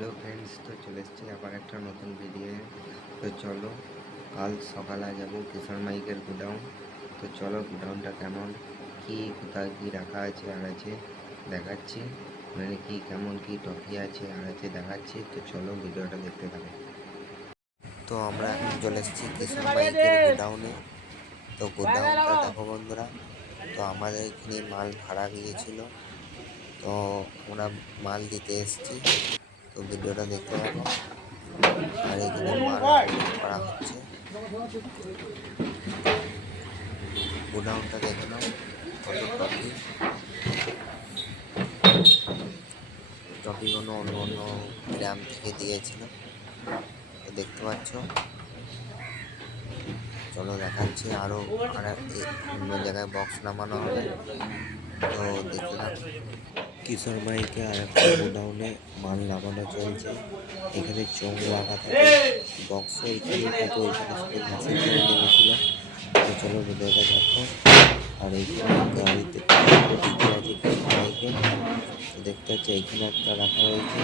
Hello friends, তো চলে এসেছি আবার একটা নতুন ভিডিও। তো চলো, কাল সকালে যাব কিষাণ মাইকের গোডাউন। তো চলো, গোডাউনটা কেমন, কি কোথায় কি রাখা আছে আর আছে দেখাচ্ছি, মানে কি কেমন কি টপি আছে আর আছে দেখাচ্ছি। তো চলো ভিডিওটা দেখতে থাকো। তো আমরা এখন চলে এসেছি কিষাণ মাইকের গোডাউনে। তো গোডাউনটা দেখো বন্ধুরা, তো আমাদের এখানে মাল ভাড়া গিয়েছিল, তো আমরা মাল দিতে এসেছি। তো ভিডিওটা দেখতে থাকো। আর এখানে মাল করা হচ্ছে। গোডাউনটা দেখে নাও, কত টপিগুলো অন্য অন্য গ্রাম থেকে দিয়েছিল, তো দেখতে পাচ্ছ। চলো দেখাচ্ছি, আরও আর অন্য জায়গায় বক্স নামানো হবে, তো দেখতে থাকো। কিশোর মাইকে আর একটা গোডাউনে মাল নামানো চলছে। এখানে চোখ রাখা থাকে, বক্স এইখানে থাকে, ওইখানে শুধু ঘাসের জন্য নেমেছিল। তো চলো ভিডিওটা দেখো। আর এইখানে গাড়িতে দিকে আছে কিশোর মাইকে, তো দেখতে পাচ্ছি এইখানে একটা রাখা রয়েছে,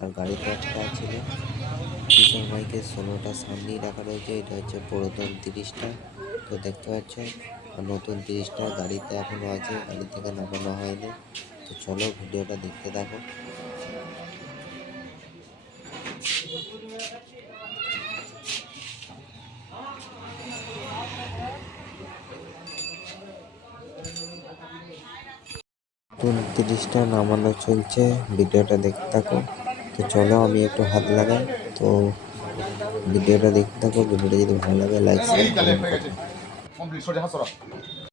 আর গাড়িতে একটা ছিল। কিশোর মাইকে 16টা সামনেই রাখা রয়েছে, এটা হচ্ছে পুরাতন 30টা, তো দেখতে পাচ্ছ। আর নতুন 30টা গাড়িতে এখনও আছে, গাড়ি থেকে নামানো হয়নি। তো চলো ভিডিওটা দেখতে থাকো। নতুন 30টা নামানো চলছে, ভিডিওটা দেখতে থাকো। তো চলো আমি একটু হাত লাগাই, তো ভিডিওটা দেখতে থাকো। ভিডিওটা যদি ভালো লাগে লাইক শেয়ার কমেন্ট করো।